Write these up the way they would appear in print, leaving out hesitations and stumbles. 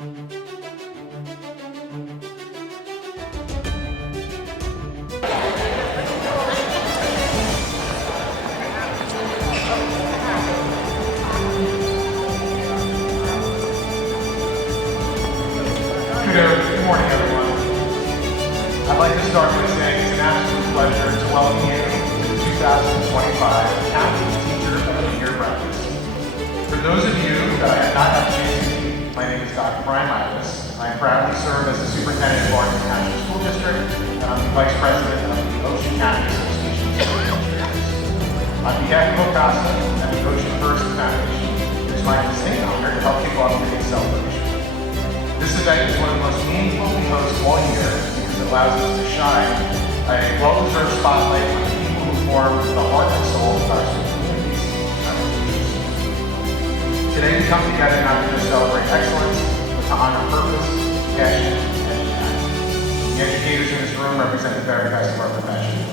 Good morning, everyone. I'd like to start by saying it's an absolute pleasure to welcome you to the 2025 County Teacher of the Year breakfast. For those of you that I have not had a chance to meet, my name is Dr. Brian Milas. I proudly serve as the Superintendent of Lawrence County School District, and I'm the Vice President of the Ocean County Association of School Administrators. On behalf of OCASA and the Ocean First Foundation, it is my distinct honor to help kick off today's celebration. This event is one of the most meaningful we host all year because it allows us to shine a well-deserved spotlight on the people who form the heart and soul of our school communities. Today we come together not to just celebrate excellence, but to honor purpose, passion, and impact. The educators in this room represent the very best of our profession.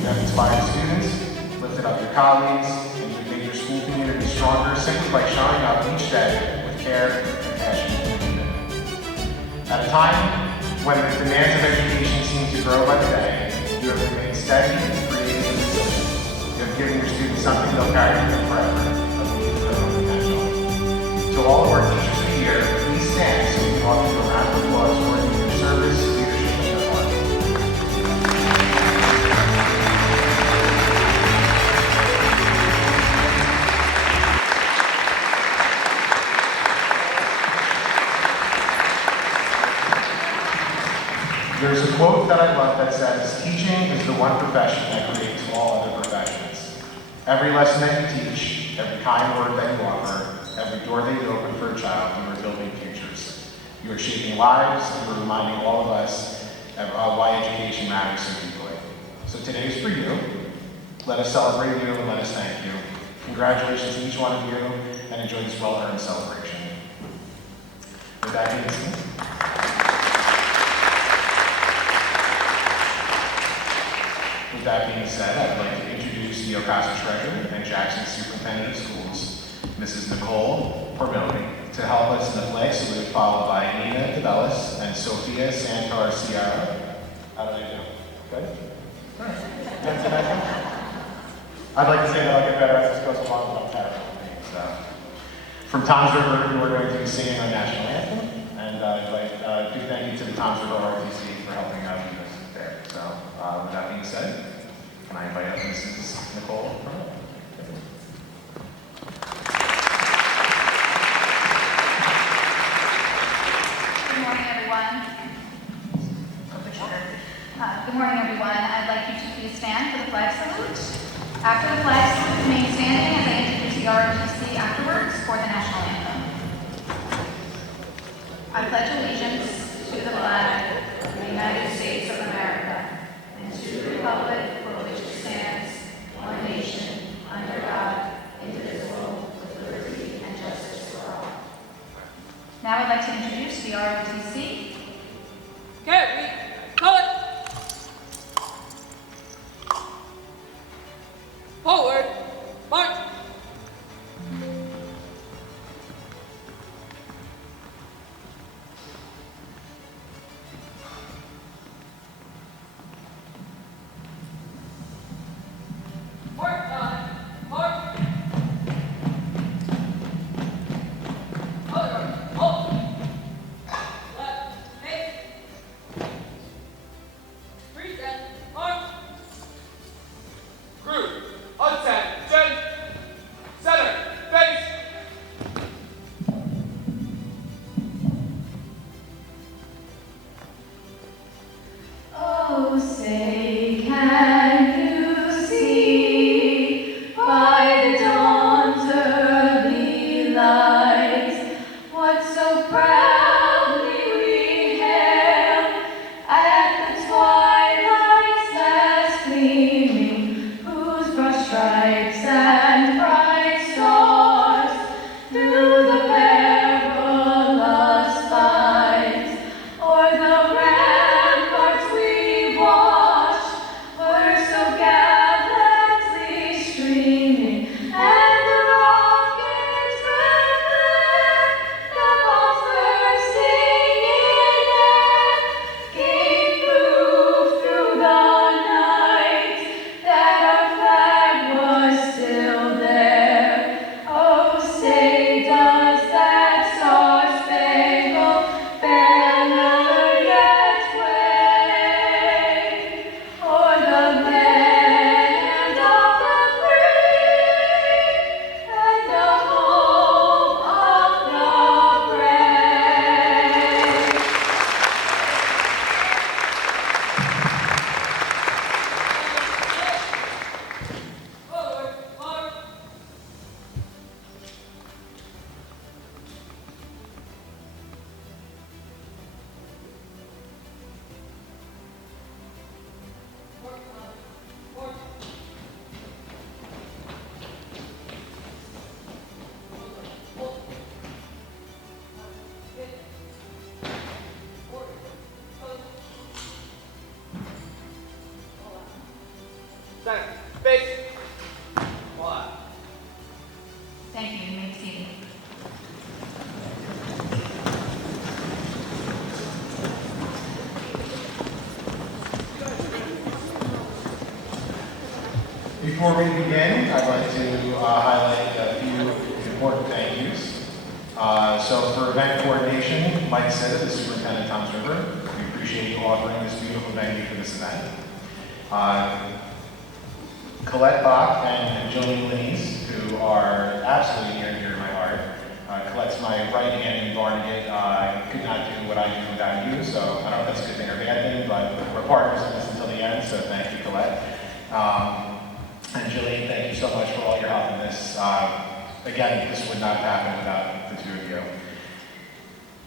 You have inspired students, lifted up your colleagues, and you've made your school community stronger simply by showing up each day with care and passion. At a time when the demands of education seem to grow by the day, you have remained steady, creative, and resilient. You have given your students something they'll carry with them forever, a belief in their own potential. To all of our teachers of the year, please stand so we can offer you a round of applause for your service, leadership, and their heart. There's a quote that I love that says, "Teaching is the one profession that creates all other professions." Every lesson that you teach, every kind word that you offer, every door that you open for a child, you are building futures. You are shaping lives, and you are reminding all of us why education matters so deeply. So today is for you. Let us celebrate you and let us thank you. Congratulations to each one of you, and enjoy this well-earned celebration. With that being said, I'd like to introduce the OCASA Treasurer and Jackson Superintendent of Schools, Mrs. Nicole Pormilli, to help us in the flag salute, followed by Nina DeBellis and Sophia Santar Sierra. How did I do? Good? All right. I'd like to say that I'll get better as this goes along, but I'm terrible at things. From Toms River, who are going to be singing our national anthem, and I'd do thank you to the Toms River ROTC for helping out with this there. So, with that being said, can I invite up Mrs. Nicole? Good morning, everyone. Good morning, everyone. I'd like you to please stand for the flag salute. After the flag salute, remain standing as I introduce the ROTC afterwards for the national anthem. I pledge allegiance to the flag of the United States of America and to the republic for which it stands, one nation, under God, indivisible, with liberty and justice for all. Now I'd like to introduce the ROTC. Okay, we call it. Forward, march. March time, march. Forward, hold. Left, face. Before we begin, I'd like to highlight a few important thank yous. So for event coordination, Mike Sitta, the superintendent of Toms River, we appreciate you offering this beautiful venue for this event. Colette Bach and Jillian Linneys, who are absolutely near and dear to my heart. Colette's my right hand in Barnegat. I could not do what I do without you, so I don't know if that's a good thing or a bad thing, but we're partners in this until the end, so thank you, Colette. And Jillian, thank you so much for all your help in this. Again, this would not have happened without the two of you.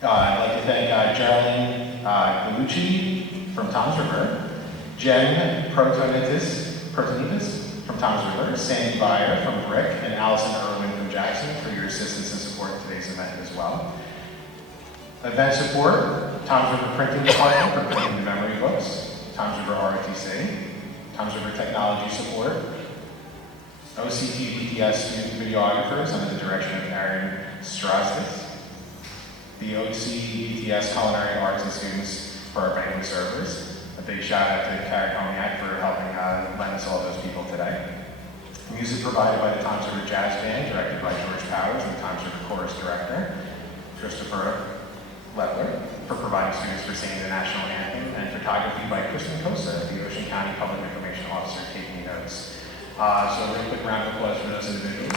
I'd like to thank Geraldine Galucci from Toms River, Jen Protonitis from Toms River, Sandy Byer from Brick, and Allison Irwin from Jackson for your assistance and support in today's event as well. Event support, Toms River Printing Department for printing the memory books, Toms River ROTC, Toms River Technology Support, OCT BTS student videographers under the direction of Aaron Strastis, the OC BTS Culinary Arts and students for our banquet servers. A big shout out to Carrie Cognac for helping lend us all those people today. Music provided by the Toms River Jazz Band, directed by George Powers, and the Toms River Chorus Director, Christopher Lepler, for providing students for singing the national anthem, and photography by Kristen Kosa, the Ocean County Public Information Officer, taking notes. So a really quick round of applause for those individuals.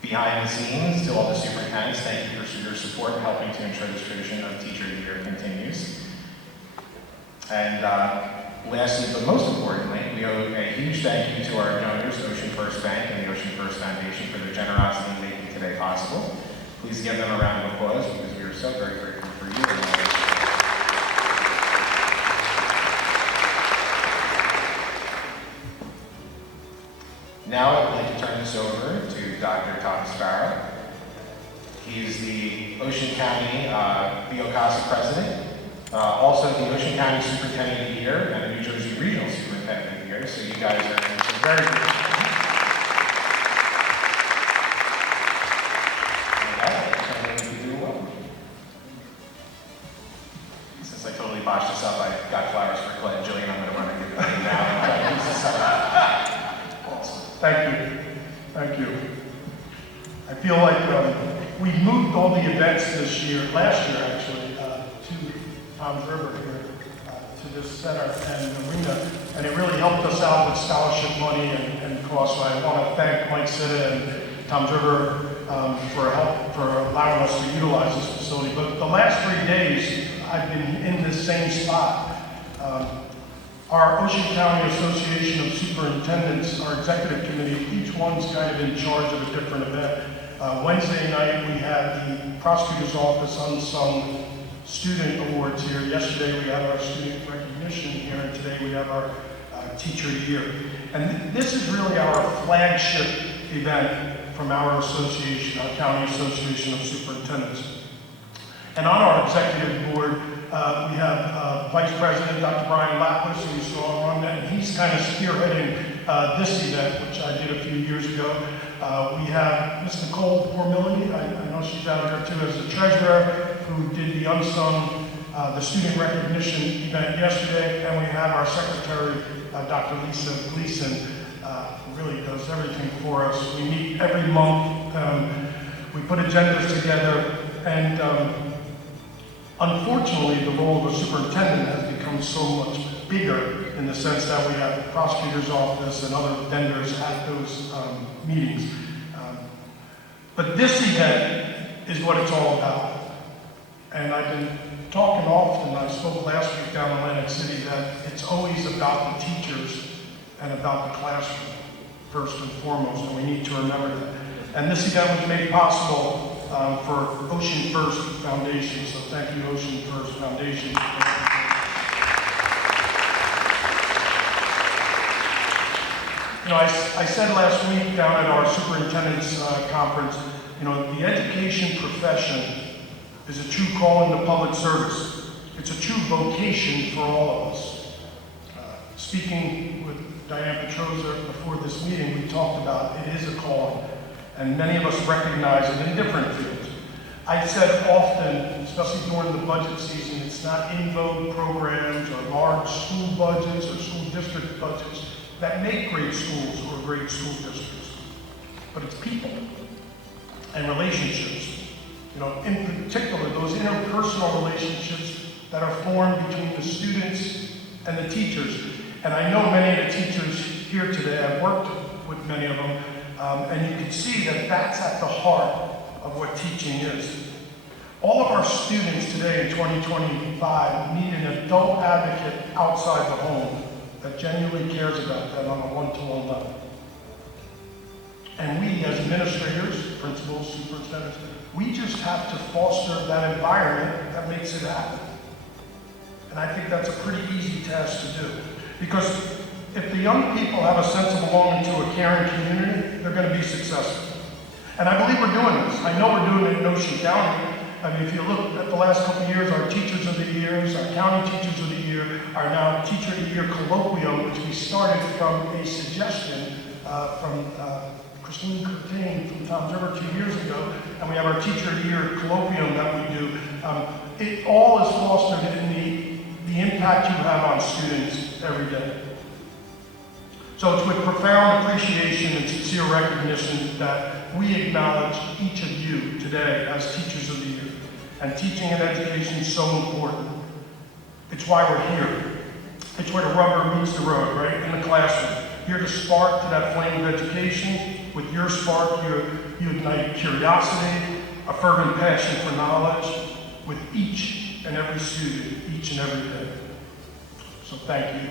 Behind the scenes, to all the superintendents, thank you for your support in helping to ensure this tradition of Teacher of the Year continues. And lastly, but most importantly, we owe a huge thank you to our donors, Ocean First Bank and the Ocean First Foundation, for their generosity in making today possible. Please give them a round of applause because we are so very grateful for you. Now I'd like to turn this over to Dr. Thomas Farrow. He's the Ocean County BOCASA President, also the Ocean County Superintendent of the Year and the New Jersey Regional Superintendent of the Year, so you guys are in some very good position. And that, I turn it over to you well. Since I totally botched this up, I got flowers for Colette and Jillian. I'm going to run and give them now and try to use this up. Thank you. Thank you. I feel like we moved all the events this year, last year actually, to Toms River here, to this center and arena, and it really helped us out with scholarship money and costs. So I want to thank Mike Sitta and Toms River for allowing us to utilize this facility. But the last 3 days, I've been in this same spot. Our Ocean County Association of Superintendents, our executive committee, each one's kind of in charge of a different event. Wednesday night, we had the Prosecutor's Office Unsung Student Awards here. Yesterday, we had our student recognition here, and today we have our Teacher of the Year. And this is really our flagship event from our association, our County Association of Superintendents. And on our executive board, we have Vice President Dr. Brian Lapis, who you saw run that, and he's kind of spearheading this event, which I did a few years ago. We have Ms. Nicole Formilli, I know she's out here too, as the treasurer, who did the unsung, the student recognition event yesterday, and we have our secretary, Dr. Lisa Gleason, who really does everything for us. We meet every month, we put agendas together, and unfortunately, the role of a superintendent has become so much bigger in the sense that we have the prosecutor's office and other vendors at those meetings. But this event is what it's all about. And I've been talking often, I spoke last week down in Atlantic City, that it's always about the teachers and about the classroom, first and foremost, and we need to remember that. And this event was made possible for Ocean First Foundation, so thank you, Ocean First Foundation. You know, I said last week down at our superintendent's conference, you know, the education profession is a true calling to public service. It's a true vocation for all of us. Speaking with Diane Petroza before this meeting, we talked about it is a calling, and many of us recognize it in different fields. I've said often, especially during the budget season, it's not in vogue programs or large school budgets or school district budgets that make great schools or great school districts. But it's people and relationships. You know, in particular, those interpersonal relationships that are formed between the students and the teachers. And I know many of the teachers here today, I've worked with many of them, and you can see that that's at the heart of what teaching is. All of our students today in 2025 need an adult advocate outside the home that genuinely cares about them on a one-to-one level. And we as administrators, principals, superintendents, we just have to foster that environment that makes it happen. And I think that's a pretty easy task to do. Because if the young people have a sense of belonging to a caring community, they're going to be successful. And I believe we're doing this. I know we're doing it in Ocean County. I mean, if you look at the last couple of years, our Teachers of the Years, our County Teachers of the Year, are now Teacher of the Year Colloquium, which we started from a suggestion from Christine Curtain from Tom's River 2 years ago, and we have our Teacher of the Year Colloquium that we do. It all is fostered in the impact you have on students every day. So it's with profound appreciation and sincere recognition that we acknowledge each of you today as Teachers of the Year. And teaching and education is so important. It's why we're here. It's where the rubber meets the road, right? In the classroom. Here to spark to that flame of education. With your spark, you ignite curiosity, a fervent passion for knowledge with each and every student, each and every day. So thank you.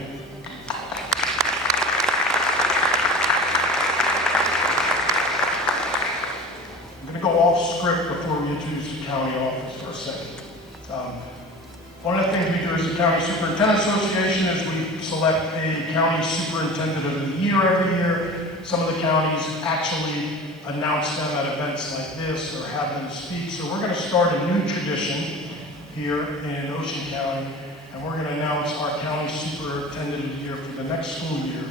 I'm going to go off script before we introduce the county office for a second. One of the things we do as the County Superintendent Association is we select a county superintendent of the year every year. Some of the counties actually announce them at events like this or have them speak. So we're going to start a new tradition here in Ocean County, and we're going to announce our county superintendent of the year for the next school year.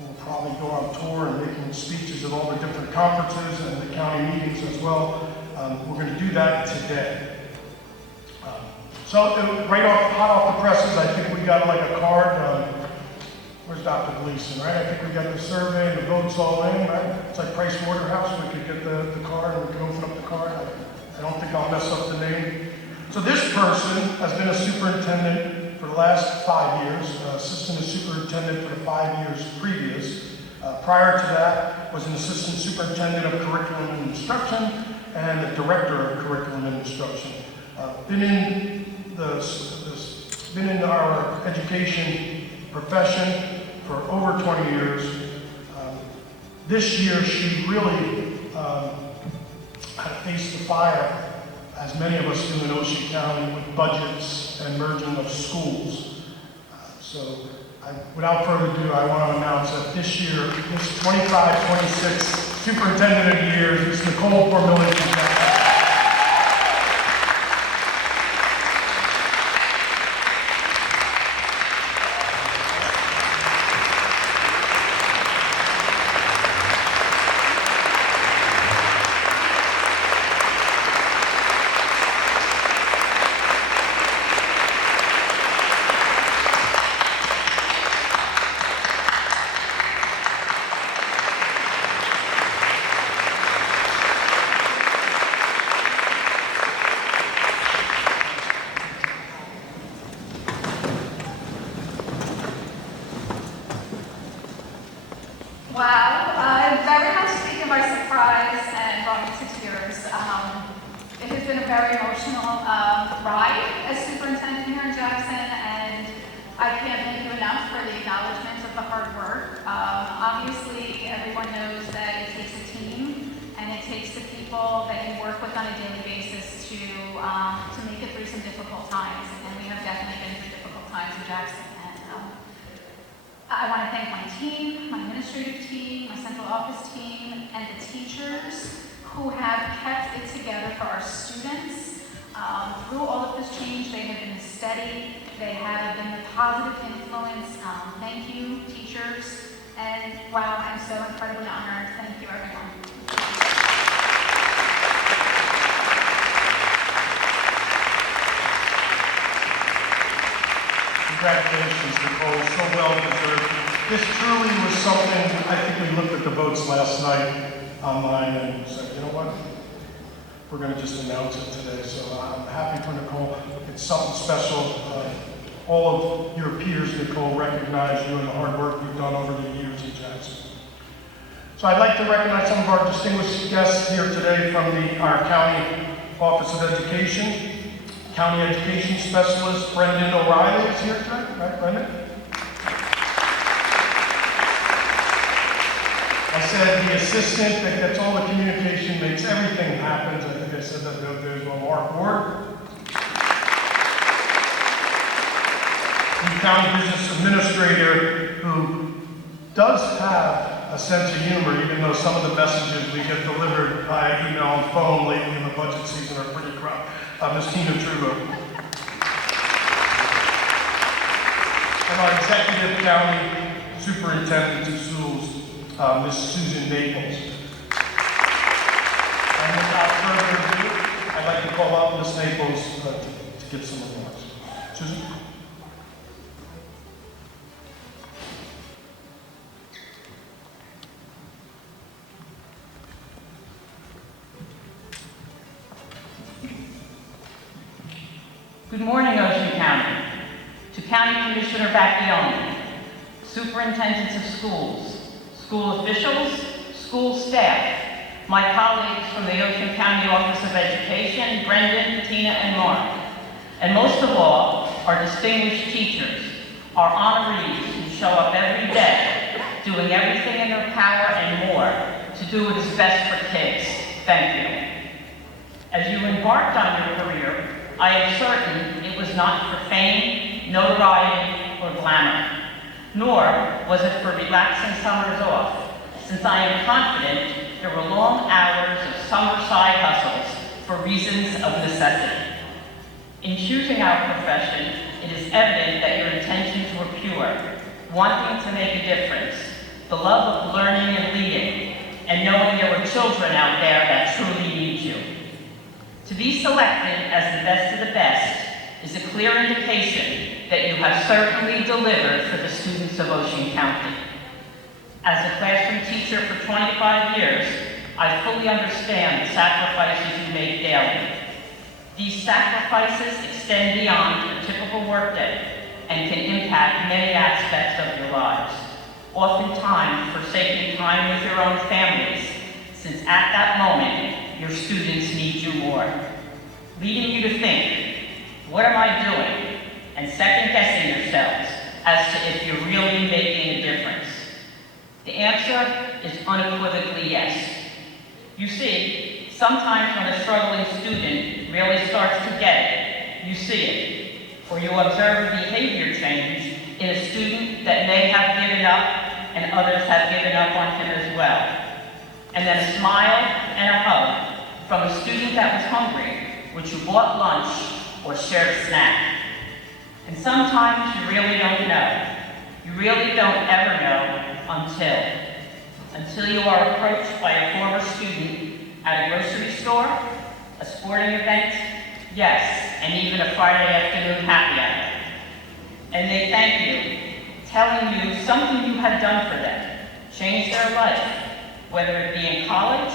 We'll probably go on tour and making speeches at all the different conferences and the county meetings as well. We're going to do that today. So right off, hot off the presses, I think we got like a card. Where's Dr. Gleason, right? I think we got the survey and the votes all in, right? It's like Price Waterhouse. We could get the card and we can open up the card. I don't think I'll mess up the name. So this person has been a superintendent for the last 5 years, assistant superintendent for the 5 years previous. Prior to that was an assistant superintendent of curriculum and instruction and the director of curriculum and instruction. Been in our education profession for over 20 years. This year she really had to face the fire, as many of us do in Ocean County, with budgets and merging of schools. Without further ado, I want to announce that this year, this 25-26 Superintendent of the Year is Nicole Formilli. Wow, very much taken by surprise and brought me to tears. It has been a very emotional ride as superintendent here in Jackson, and I can't thank you enough for the acknowledgement of the hard work. Obviously, everyone knows that it takes a team, and it takes the people that you work with on a daily basis to make it through some difficult times, and we have definitely been through difficult times in Jackson. I want to thank my team, my administrative team, my central office team, and the teachers who have kept it together for our students. Through all of this change, they have been steady. They have been a positive influence. Thank you, teachers. And wow, I'm so incredibly honored. Thank you, everyone. Congratulations, Nicole, so well deserved. This truly was something, I think we looked at the votes last night online and said, you know what? We're going to just announce it today, so I'm happy for Nicole. It's something special. All of your peers, Nicole, recognize you and the hard work you've done over the years in Jackson. So I'd like to recognize some of our distinguished guests here today from our County Office of Education. County Education Specialist Brendan O'Reilly is here today, right, Brendan? I said the assistant that gets all the communication, makes everything happen. I think I said that the other day as well, Mark Ward. The County Business Administrator who does have a sense of humor, even though some of the messages we get delivered via email and phone lately in the budget season are pretty crap. Ms. Tina Trudeau. And our Executive County Superintendent of Schools, Ms. Susan Maples. And without further ado, I'd like to call up Ms. Maples to give some remarks. Susan? Good morning, Ocean County. To County Commissioner Bacchione, Superintendents of Schools, school officials, school staff, my colleagues from the Ocean County Office of Education, Brendan, Tina, and Mark, and most of all, our distinguished teachers, our honorees who show up every day, doing everything in their power and more to do what is best for kids. Thank you. As you embarked on your career, I am certain it was not for fame, notoriety, or glamour, nor was it for relaxing summers off, since I am confident there were long hours of summer side hustles for reasons of necessity. In choosing our profession, it is evident that your intentions were pure, wanting to make a difference, the love of learning and leading, and knowing there were children out there that truly need you. To be selected as the best of the best is a clear indication that you have certainly delivered for the students of Ocean County. As a classroom teacher for 25 years, I fully understand the sacrifices you make daily. These sacrifices extend beyond a typical workday and can impact many aspects of your lives, oftentimes forsaking time with your own families, since at that moment, your students need you more, leading you to think, what am I doing? And second-guessing yourselves as to if you're really making a difference. The answer is unequivocally yes. You see, sometimes when a struggling student really starts to get it, you see it, or you observe a behavior change in a student that may have given up and others have given up on him as well. And then a smile and a hug from a student that was hungry, which you bought lunch or shared a snack. And sometimes you really don't know. You really don't ever know until you are approached by a former student at a grocery store, a sporting event, yes, and even a Friday afternoon happy hour. And they thank you, telling you something you had done for them, changed their life, whether it be in college,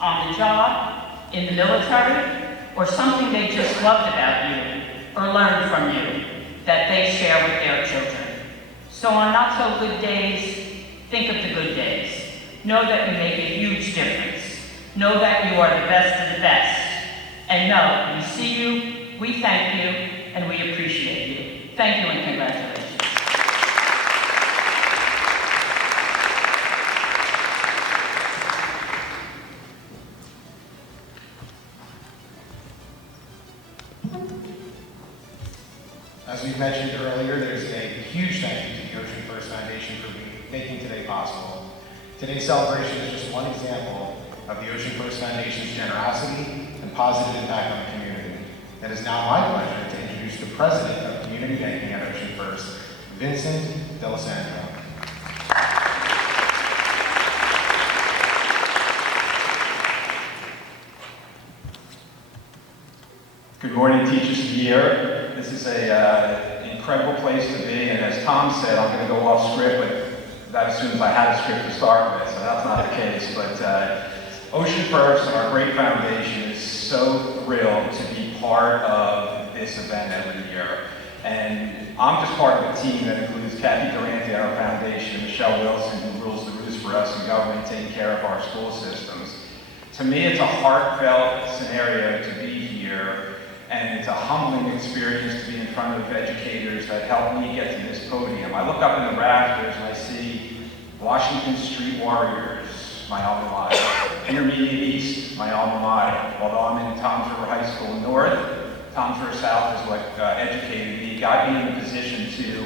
on the job, in the military, or something they just loved about you or learned from you that they share with their children. So on not so good days, think of the good days. Know that you make a huge difference. Know that you are the best of the best. And know, we see you, we thank you, and we appreciate you. Thank you and congratulations. As we mentioned earlier, there's a huge thank you to the Ocean First Foundation for making today possible. Today's celebration is just one example of the Ocean First Foundation's generosity and positive impact on the community. It is now my pleasure to introduce the president of Community Banking at Ocean First, Vincent D'Alessandro. Good morning, Teachers of the Year. This is an incredible place to be, and as Tom said, I'm going to go off script, but that assumes I had a script to start with, so that's not the case. But Ocean First and our great foundation is so thrilled to be part of this event every year. And I'm just part of a team that includes Kathy Durante on our foundation, Michelle Wilson, who rules the roost for us in government, taking care of our school systems. To me, it's a heartfelt scenario to be here, and it's a humbling experience to be in front of educators that helped me get to this podium. I look up in the rafters and I see Washington Street Warriors, my alma mater, Intermediate East, my alma mater. Although I'm in Toms River High School North, Toms River South is what educated me, got me in the position to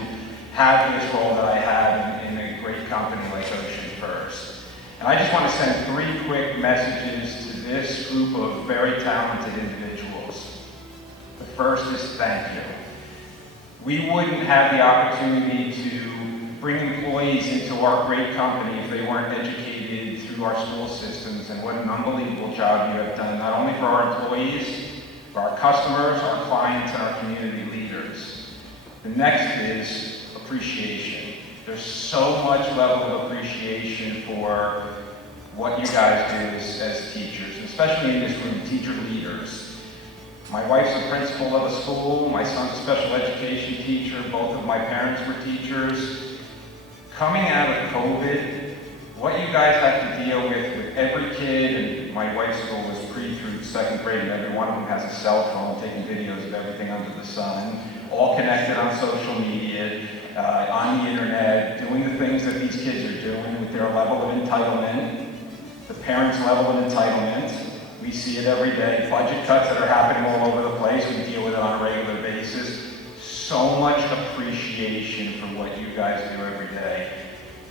have this role that I have in a great company like Ocean First. And I just want to send 3 quick messages to this group of very talented individuals. The first is thank you. We wouldn't have the opportunity to bring employees into our great company if they weren't educated through our school systems, and what an unbelievable job you have done, not only for our employees, for our customers, our clients, and our community leaders. The next is appreciation. There's so much level of appreciation for what you guys do as teachers, especially in this room, teacher leaders. My wife's a principal of a school, my son's a special education teacher, both of my parents were teachers. Coming out of COVID, what you guys have to deal with every kid, and my wife's school was pre through 2nd grade, and every one of them has a cell phone taking videos of everything under the sun, all connected on social media, on the internet, doing the things that these kids are doing with their level of entitlement, the parents' level of entitlement. We see it every day, budget cuts that are happening all over the place, we deal with it on a regular basis. So much appreciation for what you guys do every day.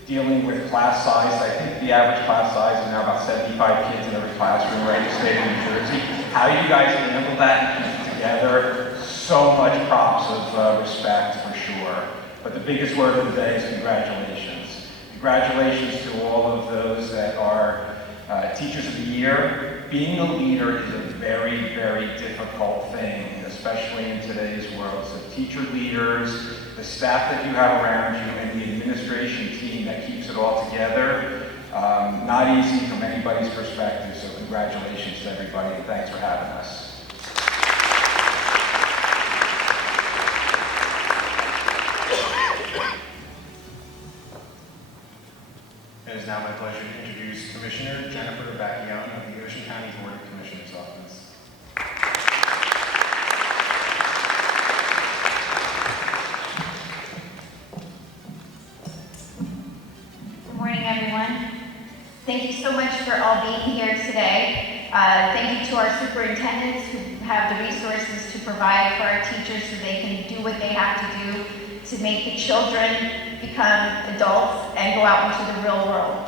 Dealing with class size, I think the average class size is now about 75 kids in every classroom right in the state of New Jersey. How you guys handle that and keep it together, so much props of respect for sure. But the biggest word of the day is congratulations. Congratulations to all of those that are Teachers of the Year. Being a leader is a very, very difficult thing, especially in today's world. So teacher leaders, the staff that you have around you, and the administration team that keeps it all together, not easy from anybody's perspective. So congratulations to everybody, and thanks for having us. It is now my pleasure to introduce Commissioner Jennifer Vacchione of the Ocean County Board of Commissioners Office. Good morning, everyone. Thank you so much for all being here today. Thank you to our superintendents who have the resources to provide for our teachers so they can do what they have to do to make the children become adults and go out into the real world.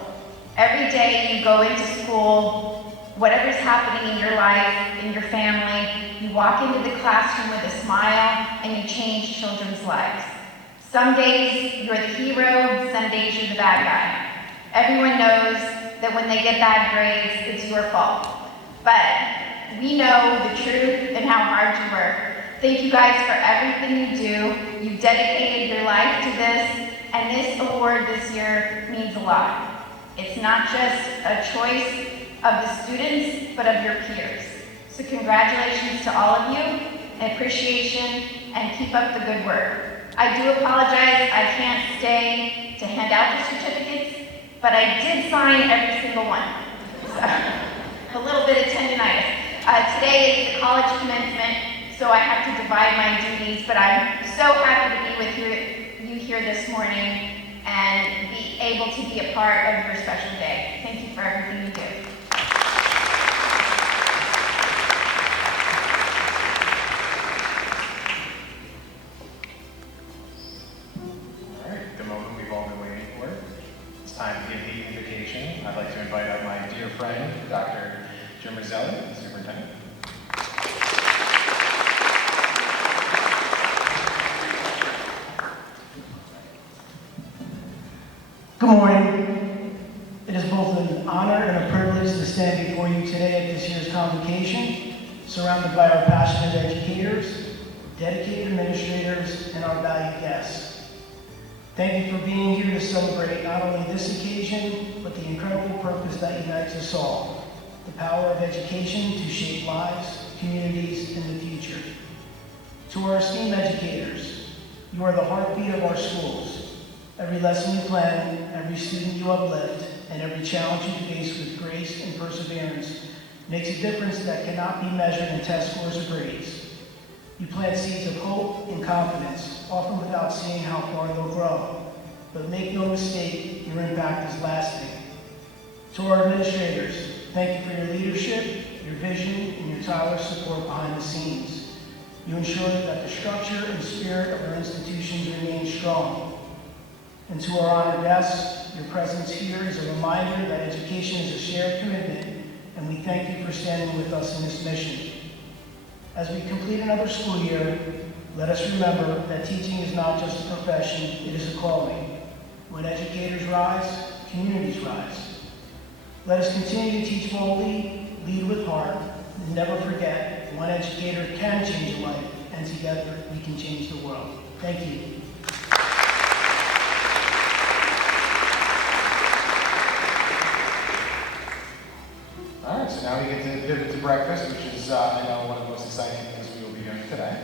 Every day you go into school, whatever's happening in your life, in your family, you walk into the classroom with a smile and you change children's lives. Some days you're the hero, some days you're the bad guy. Everyone knows that when they get bad grades, it's your fault. But we know the truth and how hard you work. Thank you guys for everything you do. You've dedicated your life to this, and this award this year means a lot. It's not just a choice of the students, but of your peers. So congratulations to all of you, and appreciation, and keep up the good work. I do apologize, I can't stay to hand out the certificates, but I did sign every single one. So, a little bit of tendinitis. Today is the college commencement, so I have to divide my duties, but I'm so happy to be with you here this morning and be able to be a part of your special day. Thank you for everything you do. All right, the moment we've all been waiting for. It's time to give the invocation. I'd like to invite out my dear friend, Dr. Jim Roselli, Superintendent. Good morning. It is both an honor and a privilege to stand before you today at this year's convocation, surrounded by our passionate educators, dedicated administrators, and our valued guests. Thank you for being here to celebrate not only this occasion, but the incredible purpose that unites us all, the power of education to shape lives, communities, and the future. To our esteemed educators, you are the heartbeat of our schools. Every lesson you plan, every student you uplift, and every challenge you face with grace and perseverance makes a difference that cannot be measured in test scores or grades. You plant seeds of hope and confidence, often without seeing how far they'll grow. But make no mistake, your impact is lasting. To our administrators, thank you for your leadership, your vision, and your tireless support behind the scenes. You ensure that the structure and spirit of our institutions remain strong. And to our honored guests, your presence here is a reminder that education is a shared commitment, and we thank you for standing with us in this mission. As we complete another school year, let us remember that teaching is not just a profession, it is a calling. When educators rise, communities rise. Let us continue to teach boldly, lead with heart, and never forget, one educator can change a life, and together we can change the world. Thank you. All right, so now we get to pivot to breakfast, which is, I know, one of the most exciting things we will be doing today.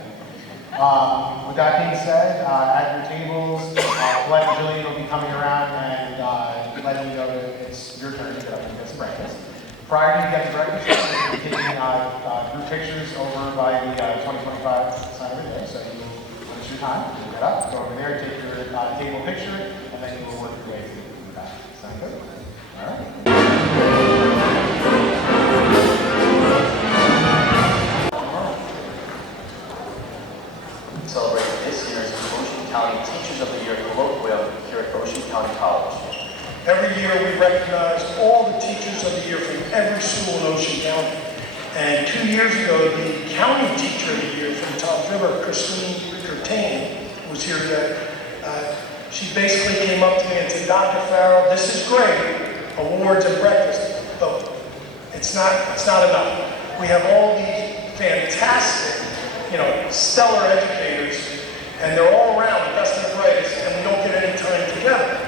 With that being said, at your tables, Colette and Jillian will be coming around and letting you know that it's your turn to get up and get some breakfast. Prior to you getting breakfast, we'll be taking group pictures over by the 2025 sign over there. So you will, when it's your time, you get up, go over there, take your table picture, and then you will work your way to the back. Sound good? All right. Celebrating this year's Ocean County Teachers of the Year colloquium here at Ocean County College. Every year we recognize all the teachers of the year from every school in Ocean County. And 2 years ago, the county teacher of the year from Toms River, Christine Curtain, was here today. She basically came up to me and said, Dr. Farrell, this is great, awards and breakfast, but it's not enough. We have all these fantastic, stellar educators, and they're all around the best and the brightest, and we don't get any time together.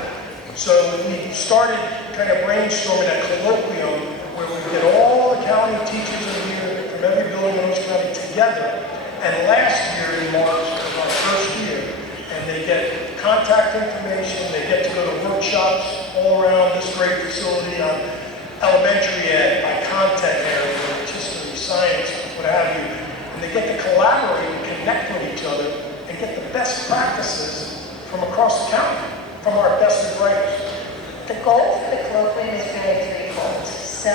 So we started kind of brainstorming a colloquium where we get all the county teachers of the year from every building in Ocean County together. And last year in March was our first year, and they get contact information, they get to go to workshops all around this great facility on elementary ed, by content area, history, science, what have you. And they get to collaborate and connect with each other and get the best practices from across the county, from our best and brightest. The goal for the colloquium is really threefold. So,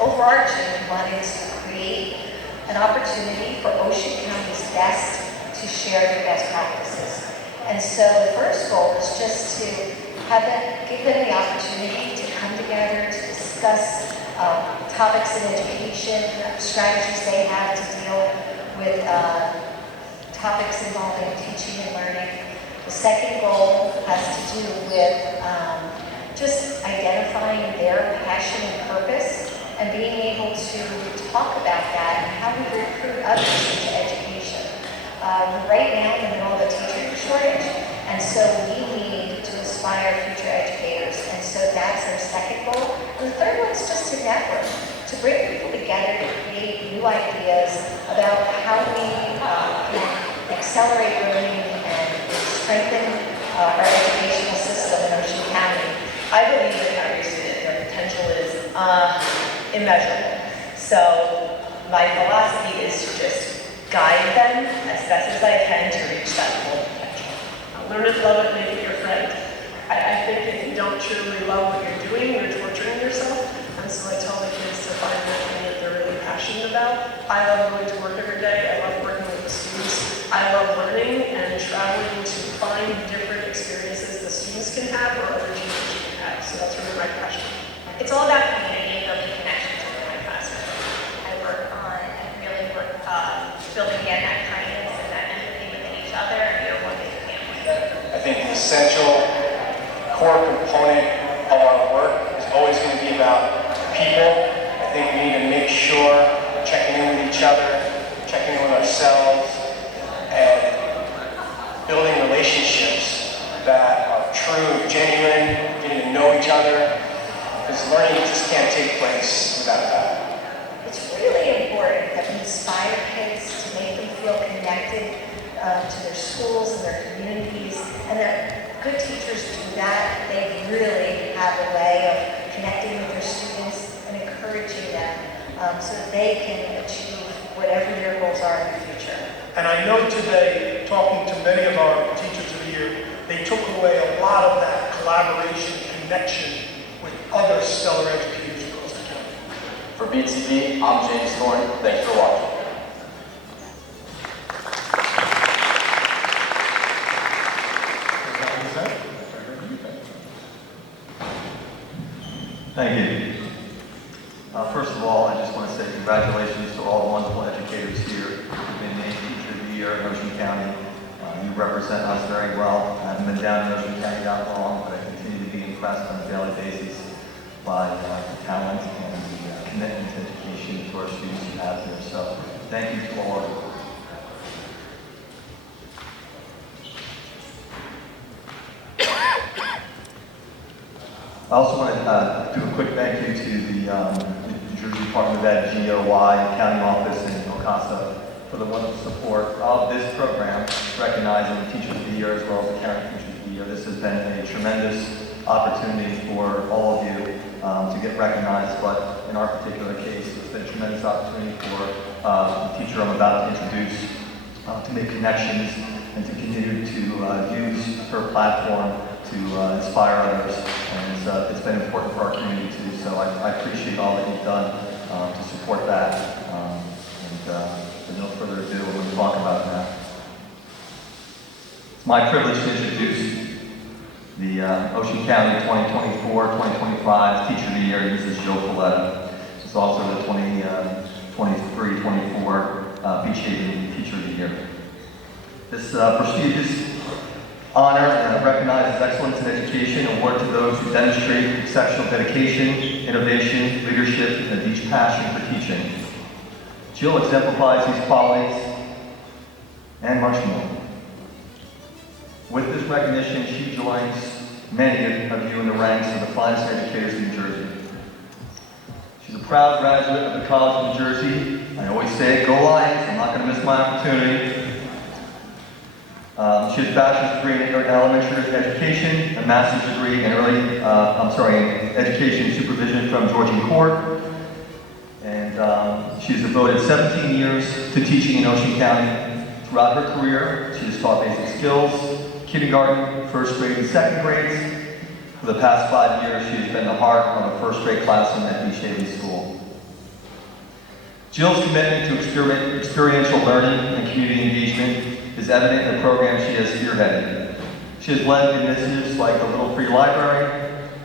overarching, one is to create an opportunity for Ocean County's best to share their best practices. And so the first goal is just to give them the opportunity to come together to discuss topics in education, strategies they have to deal with topics involving teaching and learning. The second goal has to do with just identifying their passion and purpose and being able to talk about that and how we recruit others into education. We're right now in the middle of a teacher shortage, and so we need to inspire future educators, and so that's our second goal. And the third one is just to network, to bring people together to create new ideas about how we can accelerate learning and strengthen our educational system in Ocean County. I believe that every student, their potential is immeasurable. So my philosophy is to just guide them as best as I can to reach that full potential. Learn it, love it, make it your friend. I think if you don't truly love what you're doing, you're torturing yourself. And so I tell the kids to find that thing that they're really passionate about. I love going to work every day. I love working with the students. I love learning and traveling to find different experiences the students can have or other teachers can have. So that's really my passion. It's all about community and building connections with my classroom. I work on and really work building again that kindness and that empathy within each other, and we are one big family. I think the essential core component of our work is always going to be about people. I think we need to make sure we're checking in with each other, checking in with ourselves, because learning just can't take place without that. It's really important that we inspire kids to make them feel connected to their schools and their communities, and that good teachers do that. They really have a way of connecting with their students and encouraging them so that they can achieve whatever their goals are in the future. And I know today, talking to many of our teachers of the year, they took away a lot of that collaboration, connection with other stellar educators across the county. For BTV, I'm James Thorne. Thanks for watching. Thank you. First of all, I just want to say congratulations to all the wonderful educators here who've been named Teacher of the Year in Ocean County. You represent us very well. I haven't been down in Ocean County that long, but I continue to be impressed on a daily basis by the talent and the commitment to education to our students who have here. So thank you to all of you. I also want to do a quick thank you to the New Jersey Department of Ed, GOY, County Office, and OCASA for the wonderful support of this program, recognizing the Teachers of the Year as well as the County Teachers of the Year. This has been a tremendous opportunity for all of you to get recognized, but in our particular case, it's been a tremendous opportunity for the teacher I'm about to introduce to make connections and to continue to use her platform to inspire others. And it's been important for our community too, so I appreciate all that you've done to support that. With no further ado, we're going to talk about that. It's my privilege to introduce the Ocean County 2024-2025 Teacher of the Year, Mrs. Jill Coletta. She's also the 2023-24 Beach Haven Teacher of the Year. This prestigious honor recognizes excellence in education and award to those who demonstrate exceptional dedication, innovation, leadership, and a deep passion for teaching. Jill exemplifies these qualities and much more. With this recognition, she joins many of you in the ranks of the finest educators in New Jersey. She's a proud graduate of the College of New Jersey. I always say, go Lions, I'm not going to miss my opportunity. She has a bachelor's degree in elementary education, a master's degree in education supervision from Georgian Court. And she's devoted 17 years to teaching in Ocean County. Throughout her career, she has taught basic skills, kindergarten, first grade, and second grades. For the past 5 years, she has been the heart of a first grade classroom at Beach Haven School. Jill's commitment to experiential learning and community engagement is evident in the program she has spearheaded. She has led initiatives like the Little Free Library,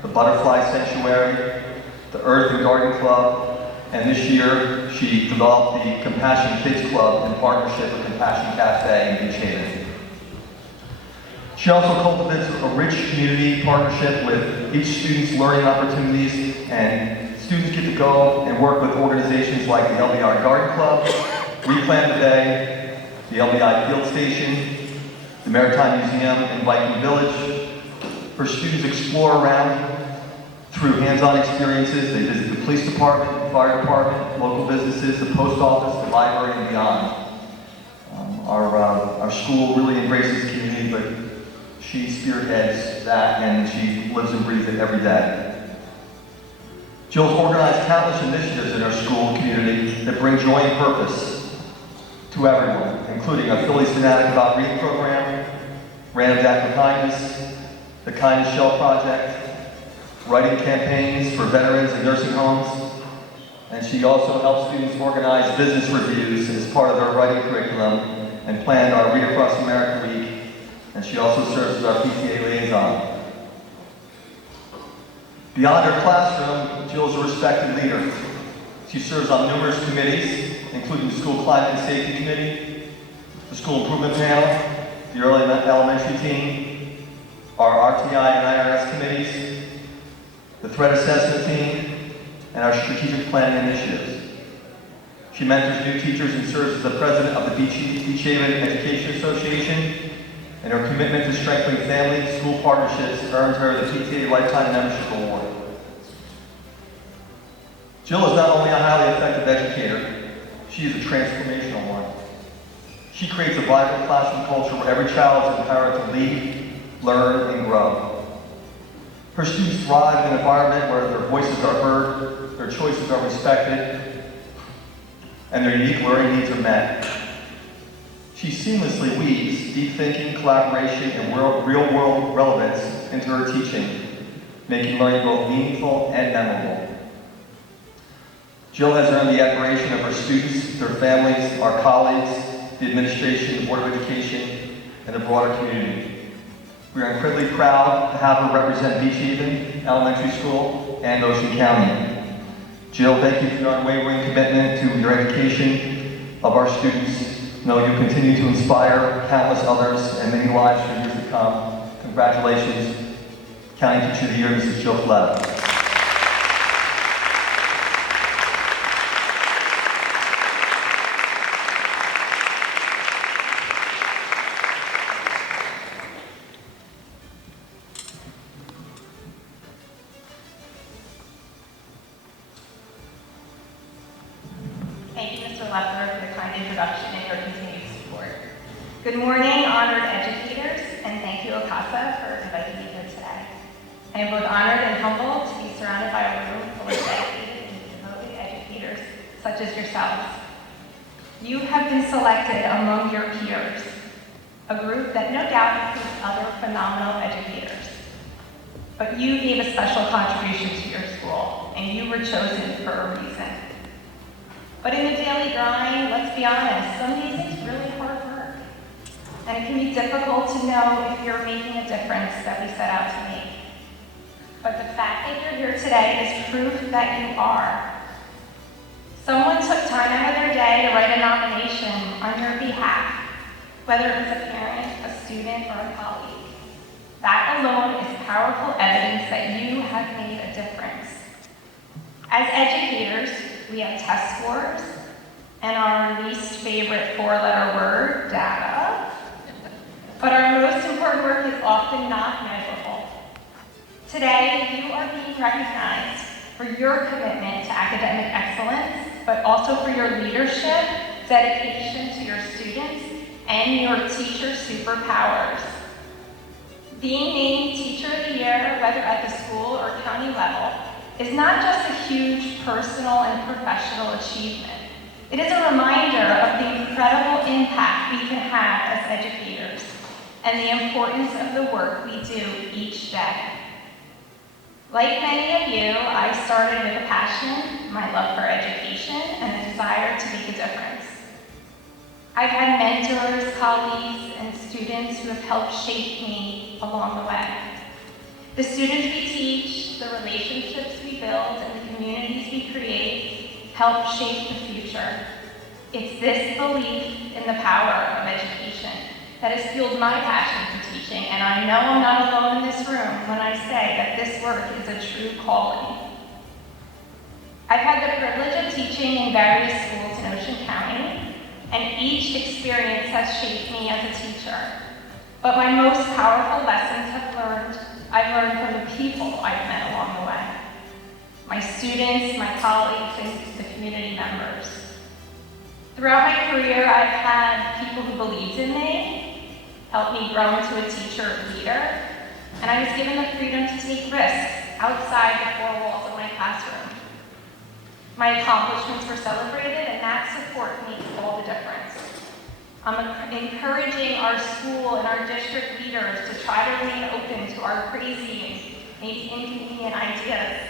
the Butterfly Sanctuary, the Earth and Garden Club, and this year she developed the Compassion Kids Club in partnership with Compassion Cafe in Beach Haven. She also cultivates a rich community partnership with each student's learning opportunities, and students get to go and work with organizations like the LBI Garden Club, Replan the Bay, the LBI Field Station, the Maritime Museum in Viking Village. Her students explore around through hands-on experiences. They visit the police department, the fire department, local businesses, the post office, the library, and beyond. Our school really embraces community, but she spearheads that and she lives and breathes it every day. Jill's organized countless initiatives in our school community that bring joy and purpose to everyone, including a Phillies Fanatic About Reading program, Random Act of Kindness, the Kindness Shell Project, writing campaigns for veterans and nursing homes, and she also helps students organize business reviews as part of their writing curriculum and planned our Read Across America Week, and she also serves as our PTA liaison. Beyond her classroom, Jill's a respected leader. She serves on numerous committees, including the School Climate and Safety Committee, the School Improvement Panel, the Early Elementary Team, our RTI and IRS committees, the Threat Assessment Team, and our Strategic Planning Initiatives. She mentors new teachers and serves as the president of the Beach Haven Education Association, and her commitment to strengthening family-school partnerships earned her the PTA Lifetime Membership Award. Jill is not only a highly effective educator, she is a transformational one. She creates a vibrant classroom culture where every child is empowered to lead, learn, and grow. Her students thrive in an environment where their voices are heard, their choices are respected, and their unique learning needs are met. She seamlessly weaves deep thinking, collaboration, and real-world relevance into her teaching, making learning both meaningful and memorable. Jill has earned the admiration of her students, their families, our colleagues, the administration, the Board of Education, and the broader community. We are incredibly proud to have her represent Beach Haven Elementary School and Ocean County. Jill, thank you for your unwavering commitment to your education of our students. Know you'll continue to inspire countless others and many lives for years to come. Congratulations, County Teacher of the Year, Mrs. Jill Flett. Thank you, Mr. Leffler, for the kind introduction and your continued support. Good morning, honored educators, and thank you, OCASA, for inviting me here today. I am both honored and humbled to be surrounded by a room full of dedicated and devoted educators such as yourselves. You have been selected among your peers, a group that no doubt includes other phenomenal educators. But you gave a special contribution to your school, and you were chosen for a reason. But in the daily grind, let's be honest, some days it's really hard work. And it can be difficult to know if you're making a difference that we set out to make. But the fact that you're here today is proof that you are. Someone took time out of their day to write a nomination on your behalf, whether it was a parent, a student, or a colleague. That alone is powerful evidence that you have made a difference. As educators, we have test scores and our least favorite four-letter word, data. But our most important work is often not measurable. Today, you are being recognized for your commitment to academic excellence, but also for your leadership, dedication to your students, and your teacher superpowers. Being named Teacher of the Year, whether at the school or county level, is not just a huge personal and professional achievement. It is a reminder of the incredible impact we can have as educators and the importance of the work we do each day. Like many of you, I started with a passion, my love for education, and a desire to make a difference. I've had mentors, colleagues, and students who have helped shape me along the way. The students we teach, the relationships we build, and the communities we create help shape the future. It's this belief in the power of education that has fueled my passion for teaching, and I know I'm not alone in this room when I say that this work is a true calling. I've had the privilege of teaching in various schools in Ocean County, and each experience has shaped me as a teacher. But my most powerful lessons I've learned from the people I've met along the way. My students, my colleagues, and the community members. Throughout my career, I've had people who believed in me, helped me grow into a teacher leader, and I was given the freedom to take risks outside the four walls of my classroom. My accomplishments were celebrated, and that support makes all the difference. I'm encouraging our school and our district leaders to try to remain open to our crazy and maybe inconvenient ideas.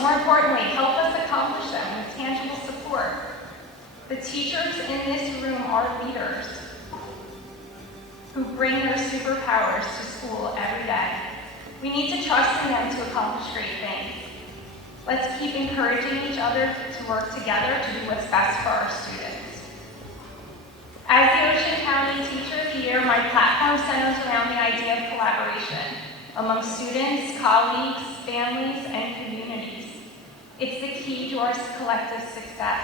More importantly, help us accomplish them with tangible support. The teachers in this room are leaders who bring their superpowers to school every day. We need to trust in them to accomplish great things. Let's keep encouraging each other to work together to do what's best for our students. As the Ocean County Teacher of the Year, my platform centers around the idea of collaboration among students, colleagues, families, and communities. It's the key to our collective success.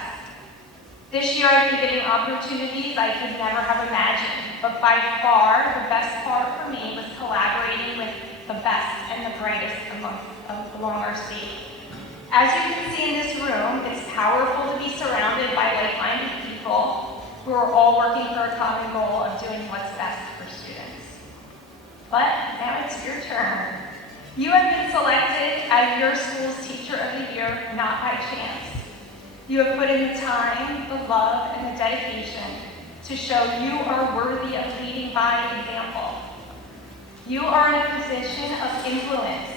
This year I've been getting opportunities I could never have imagined, but by far the best part for me was collaborating with the best and the brightest along our state. As you can see in this room, powerful to be surrounded by like-minded people who are all working for a common goal of doing what's best for students. But now it's your turn. You have been selected as your school's Teacher of the Year, not by chance. You have put in the time, the love, and the dedication to show you are worthy of leading by example. You are in a position of influence.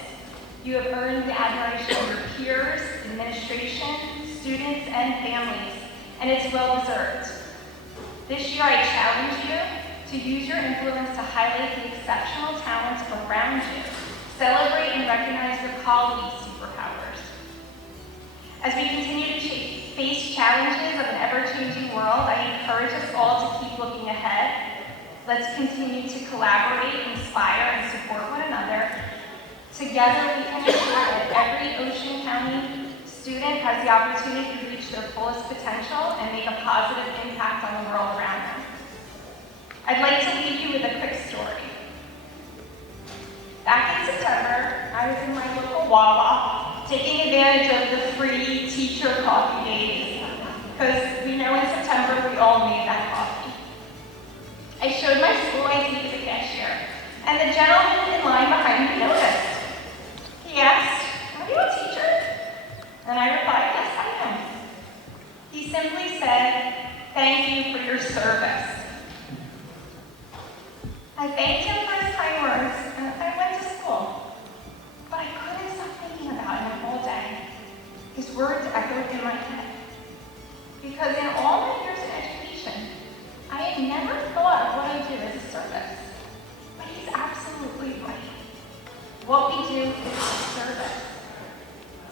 You have earned the admiration of your peers, administration, students, and families, and it's well deserved. This year I challenge you to use your influence to highlight the exceptional talents around you, celebrate and recognize your colleagues' superpowers. As we continue to face challenges of an ever-changing world, I encourage us all to keep looking ahead. Let's continue to collaborate, inspire, and support one another. Together, we can ensure that every Ocean County student has the opportunity to reach their fullest potential and make a positive impact on the world around them. I'd like to leave you with a quick story. Back in September, I was in my local Wawa, taking advantage of the free teacher coffee days, because we know in September we all need that coffee. I showed my school ID to the cashier, and the gentleman in line behind me noticed. He asked, "Are you a teacher?" And I replied, "Yes, I am." He simply said, "Thank you for your service." I thanked him for his kind words, and I went to school. But I couldn't stop thinking about him all day. His words echoed in my head. Because in all my years in education, I had never thought of what I do as a service. But he's absolutely right. What we do is a service.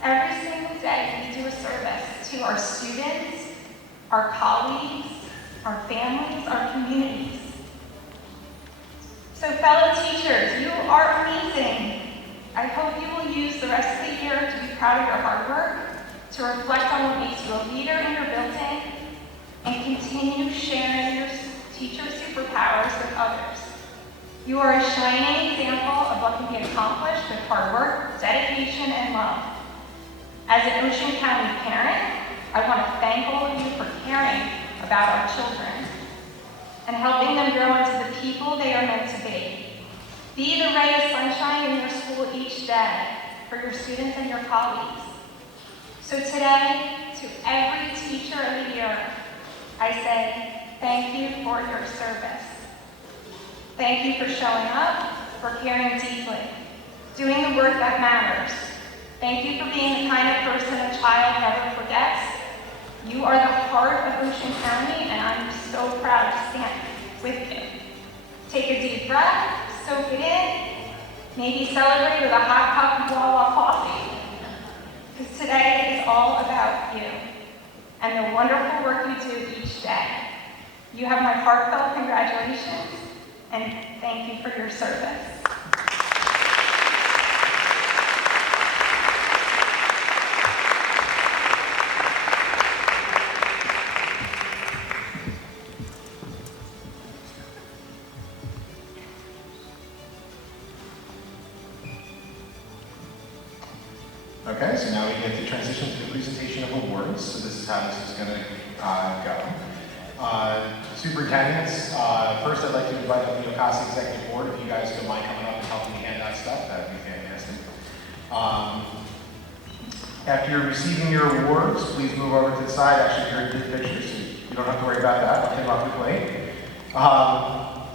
Every single day we do a service to our students, our colleagues, our families, our communities. So fellow teachers, you are amazing. I hope you will use the rest of the year to be proud of your hard work, to reflect on what makes you a leader in your building, and continue sharing your teacher superpowers with others. You are a shining example of what can be accomplished with hard work, dedication, and love. As an Ocean County parent, I want to thank all of you for caring about our children and helping them grow into the people they are meant to be. Be the ray of sunshine in your school each day for your students and your colleagues. So today, to every Teacher of the Year, I say thank you for your service. Thank you for showing up, for caring deeply, doing the work that matters. Thank you for being the kind of person a child never forgets. You are the heart of Ocean County, and I'm so proud to stand with you. Take a deep breath, soak it in, maybe celebrate with a hot cup of Wawa coffee. Because today is all about you and the wonderful work you do each day. You have my heartfelt congratulations, and thank you for your service. Okay, so now we get to transition to the presentation of awards. So this is how this is going to go. Superintendents, first I'd like to invite up the OCASA Executive Board. If you guys don't mind coming up and helping me hand out stuff, that would be fantastic. After you're receiving your awards, please move over to the side. Actually, you're in the pictures, so you don't have to worry about that. I'll take off your plate.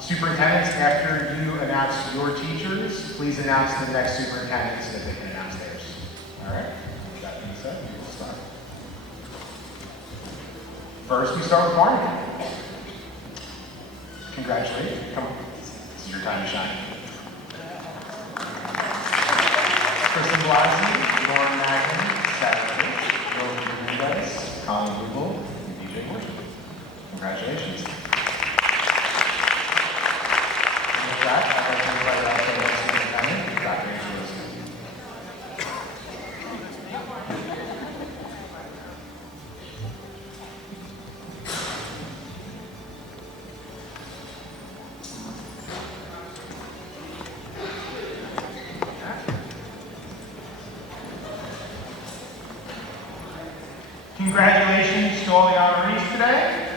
Superintendents, after you announce your teachers, please announce the next superintendent so that they can announce theirs. All right, with that being said, we will start. First, we start with Barney. Congratulations. Come on. This is your time to shine. Kristen Blasey, Lauren Magnin, Seth Rich, Roland Hernandez, Colin Google, and DJ Worship. Congratulations. And with that, I'd like to invite up the next superintendent, Dr. Angela Smith. Congratulations to all the honorees today.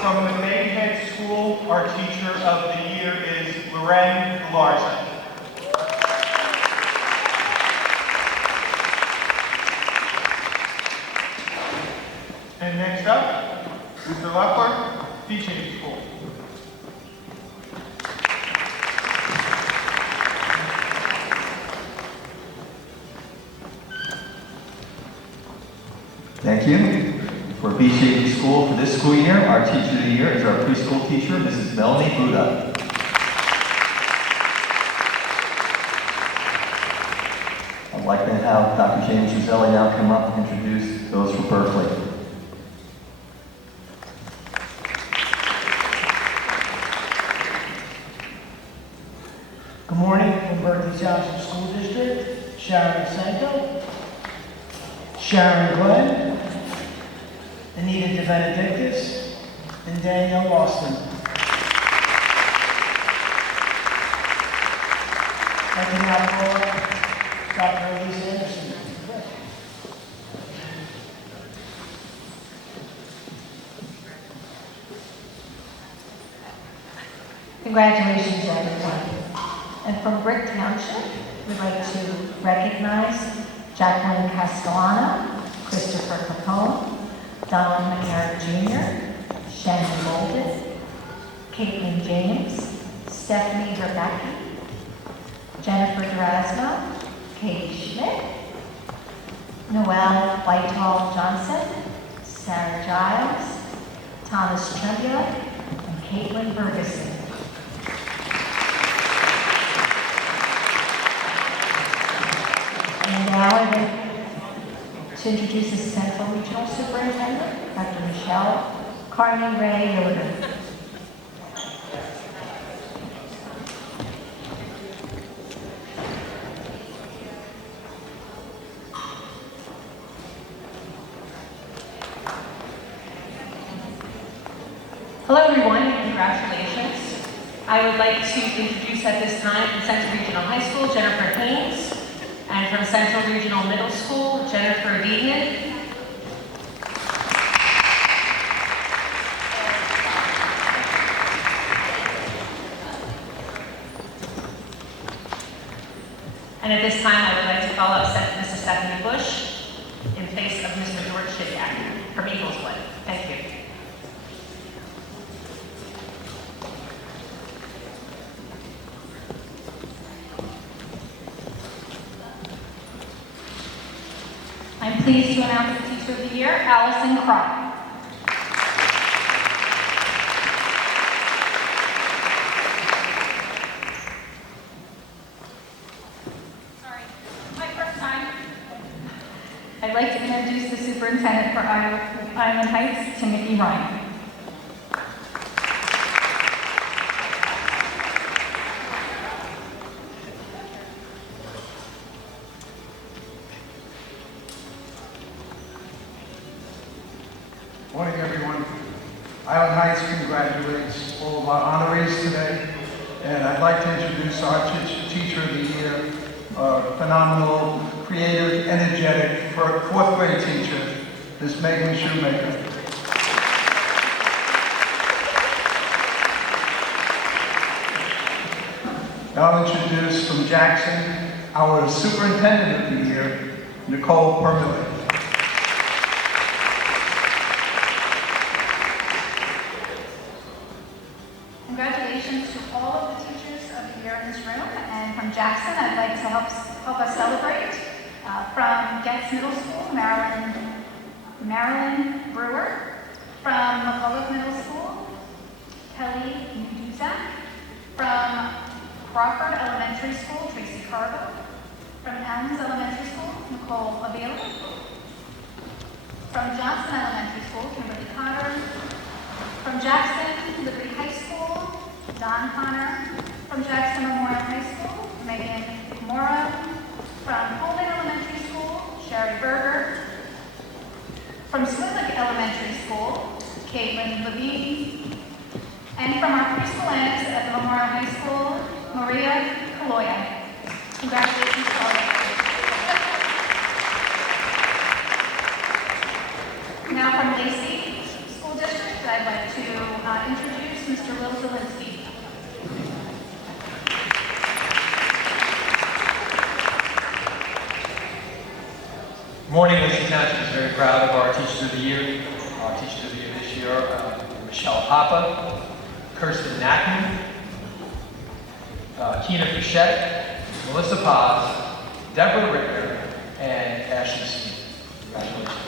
From the Maidenhead School, our teacher of the year is Loren Larson. And next up, Mr. Leffler, Beeching School. Thank you. For Beechhaven School for this school year, our teacher of the year is our preschool teacher, Mrs. Melanie Buda. I'd like to have Dr. James Roselli now come up and introduce those for Berkeley. Good morning from Berkeley Township School District, Sharon Sanko, Sharon Glenn, Anita DeVenedictis, and Danielle Austin. I can now call Dr. Elise Anderson. Congratulations, everyone. And from Brick Township, we'd like to recognize Jacqueline Castellano, Christopher Capone, Donald McCarrick Jr., Shannon Bolden, Caitlin James, Stephanie Gerbacki, Jennifer Durasmo, Katie Schmidt, Noelle Whitehall Johnson, Sarah Giles, Thomas Trebia, and Caitlin Ferguson. And now I'd like to introduce the Central Regional Superintendent, Dr. Michelle Carney Ray Yoder. Hello everyone, and congratulations. I would like to introduce at this time from Central Regional High School, Jennifer Haynes, and from Central Regional Middle School, Jennifer Deegan. And at this time, I would like to call up Mrs. Stephanie Bush in place of Mr. George Shipyak from Eagleswood. Thank you. I'm pleased to announce the Teacher of the Year, Allison Crock. Sorry, my first time. I'd like to introduce the Superintendent for Island Heights, Timothy Ryan. Morning, everyone. Island Heights congratulates all of our honorees today, and I'd like to introduce our Teacher of the Year, phenomenal, creative, energetic, fourth grade teacher, Ms. Megan Shoemaker. Now I'll introduce from Jackson, our Superintendent of the Year, Nicole Permilly. Congratulations to all of the teachers of the year in this room. And from Jackson, I'd like to help us celebrate from Getz Middle School, Marilyn Brewer. From McCullough Middle School, Kelly Duzak. From Crawford Elementary School, Tracy Cargo. From Elms Elementary School, Nicole Avila. From Johnson Elementary School, Kimberly Cotter. From Jackson Liberty High School, Don Connor. From Jackson Memorial High School, Megan Morrow. From Holden Elementary School, Sherry Berger. From Swillick Elementary School, Caitlin Levine. And from our preschool annex at the Memorial High School, Maria Kaloya. Congratulations to all of you. from Lacey School District, I'd like to introduce Mr. Will Zielinski. Good morning, Lacey Township is very proud of our Teachers of the Year. Our Teachers of the Year this year are Michelle Papa, Kirsten Nackman, Kina Fichette, Melissa Paz, Deborah Ritter, and Ashley Smith. Congratulations.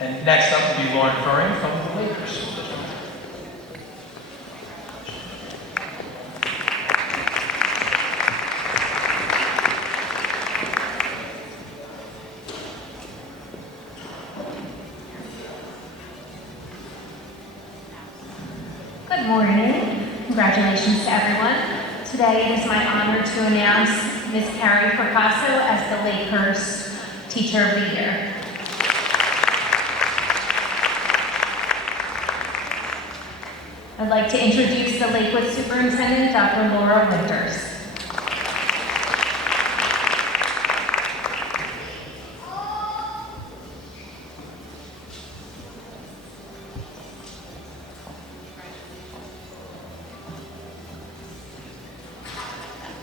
And next up will be Lauren Furring from the Lakers School District. Good morning. Congratulations to everyone. Today it is my honor to announce Ms. Carrie Picasso as the Lakehurst Teacher of the Year. I'd like to introduce the Lakewood Superintendent, Dr. Laura Winters.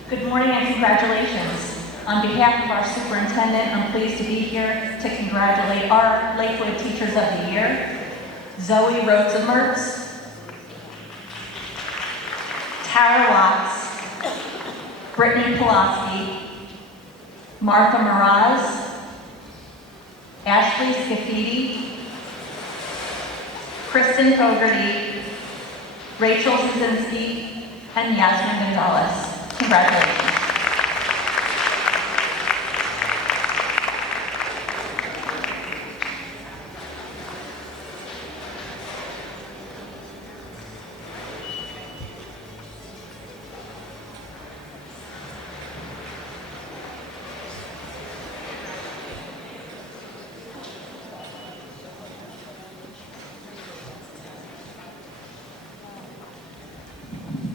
Good morning and congratulations. On behalf of our superintendent, I'm pleased to be here to congratulate our Lakewood Teachers of the Year, Zoe Rosenmertz, Tara Watts, Brittany Pulaski, Martha Miraz, Ashley Scafidi, Kristen Fogarty, Rachel Szynski, and Yasmin Gonzalez. Congratulations.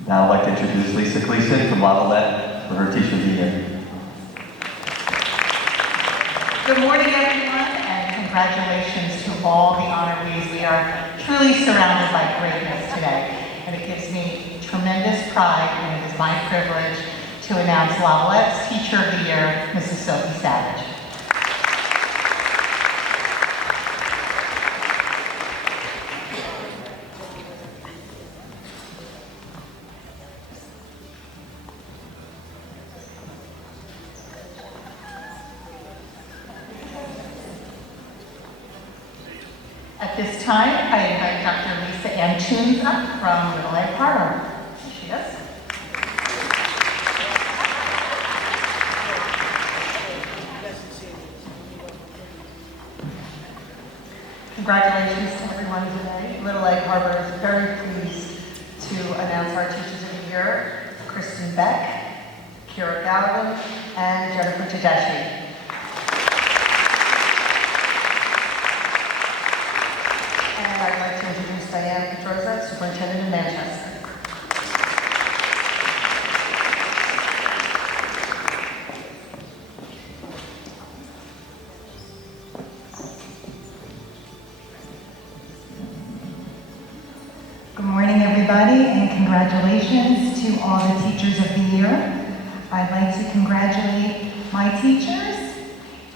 Now I'd like to introduce Lisa Gleason from Lavallette for her Teacher of the Year. Good morning, everyone, and congratulations to all the honorees. We are truly surrounded by greatness today, and it gives me tremendous pride, and it is my privilege to announce Lavallette's Teacher of the Year, Mrs. Sophie Savage. At this time, I invite Dr. Lisa Ann Toombs up from Little Egg Harbor. Here she is. Congratulations to everyone today. Little Egg Harbor is very pleased to announce our Teachers of the Year, Kristen Beck, Kira Galvin, and Jennifer Tedeschi. And I'd like to introduce Diane Pedroza, Superintendent in Manchester. Good morning, everybody, and congratulations to all the Teachers of the Year. I'd like to congratulate my teachers,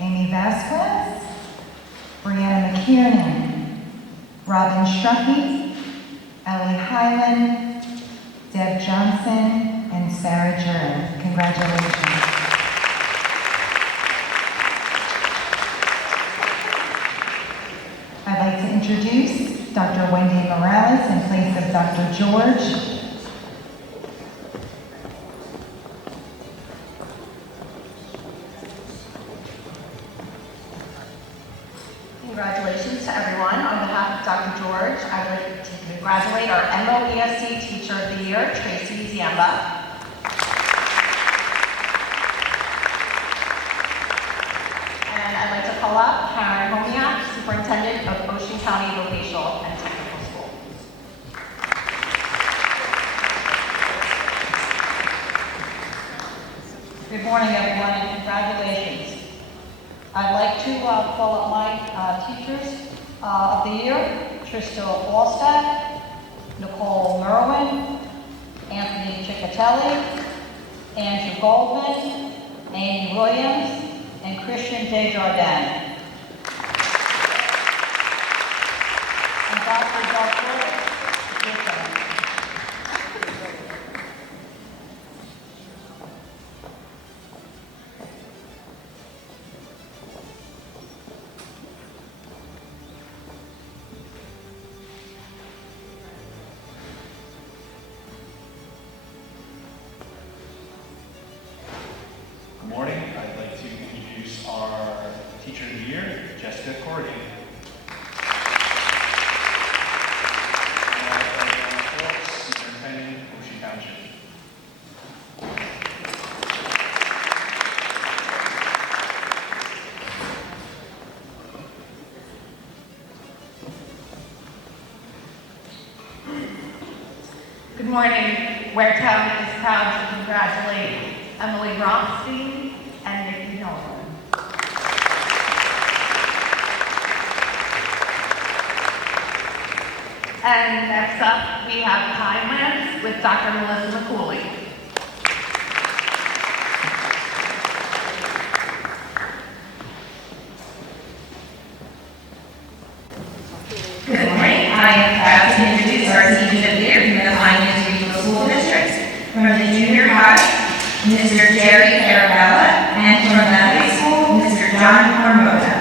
Amy Vasquez, Brianna McKiernan, Robin Struckey, Ellie Hyland, Deb Johnson, and Sarah Jurin. Congratulations. I'd like to introduce Dr. Wendy Morales in place of Dr. George. Congratulations to everyone. On behalf of Dr. George, I'd like to congratulate our MOESC Teacher of the Year, Tracy Ziamba. And I'd like to call up Karen Homiak, Superintendent of Ocean County Vocational and Technical School. Good morning, everyone, and congratulations. I'd like to call up my teachers of the year: Trista Allstack, Nicole Merwin, Anthony Ciccatelli, Andrew Goldman, Amy Williams, and Christian Desjardins. And Dr. Delcourt. Good morning. I'd like to introduce our Teacher of the Year, Jessica Corrigan. And our Superintendent, Ocean Township. Good morning. Ware Town is proud to congratulate Emily Rothstein and Nikki Nolan. And next up, we have Pinelands with Dr. Melissa McCooley. Good morning. I am proud to introduce our Teacher of the Year from the Pinelands Regional School District. From the junior high, Mr. Jerry Arabella, and from the high school, Mr. John Hormoda.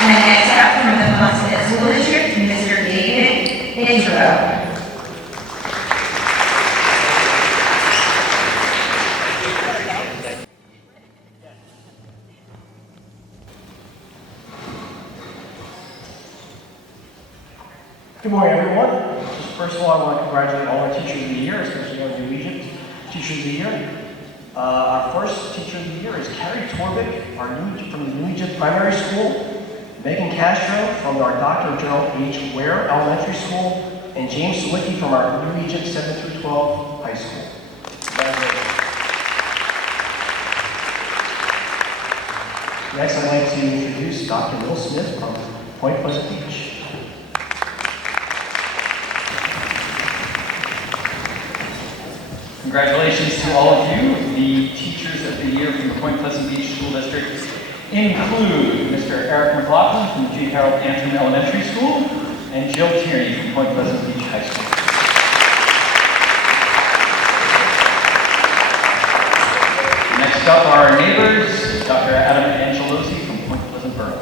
And next up from the Muscat School District, Mr. David Israel. Good morning, everyone. First of all, I want to congratulate all our Teachers of the Year, especially our New Regent Teachers of the Year. Our first Teacher of the Year is Carrie Torbick, from the New Regent Primary School, Megan Castro from our Dr. Gerald H. Ware Elementary School, and James Sawicki from our New Regent 7 through 12 High School. Next, I'd like to introduce Dr. Will Smith from Point Pleasant Beach. Congratulations to all of you. The Teachers of the Year from the Point Pleasant Beach School District include Mr. Eric McLaughlin from the G. Harold Antrim Elementary School and Jill Tierney from Point Pleasant Beach High School. Next up, our neighbors, Dr. Adam Angelosi from Point Pleasant Borough.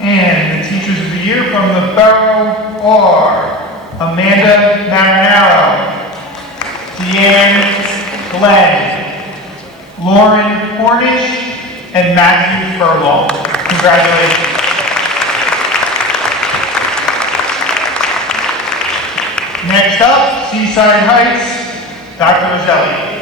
And the Teachers of the Year from the Borough are Amanda Marinaro, Deanne Glenn, Lauren Cornish, and Matthew Furlong. Congratulations. Next up, Seaside Heights, Dr. Mazzelli.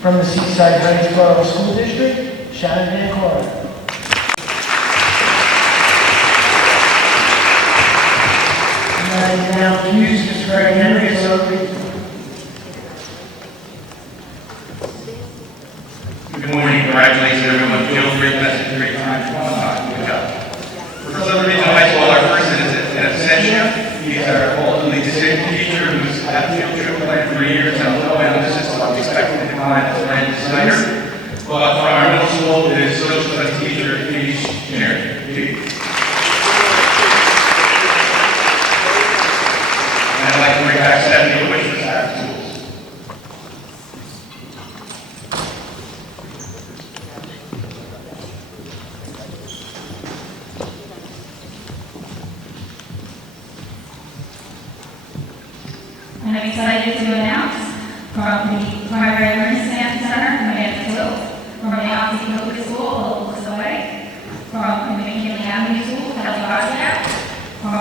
From the Seaside Heights Borough School District, Shannon Van Corn. And now accused is Greg Henry, so Good morning, congratulations everyone. Feel free to that's a great time. Good job. For Southern Regional High School, our first is Absentia. He's our ultimately disabled teacher who's had a field trip planned for years and a low emphasis on expecting to decline as Brandon Snyder. But for our middle school, it is social studies teacher, Katie Shinner. And I'd like to bring back Stephanie Which was our schools. And I'm excited to announce from the Primary Learning Center, Command Hills, from the Oxy Public School, Local Away, from the McKinley Avenue School, Kelly Bosniak, from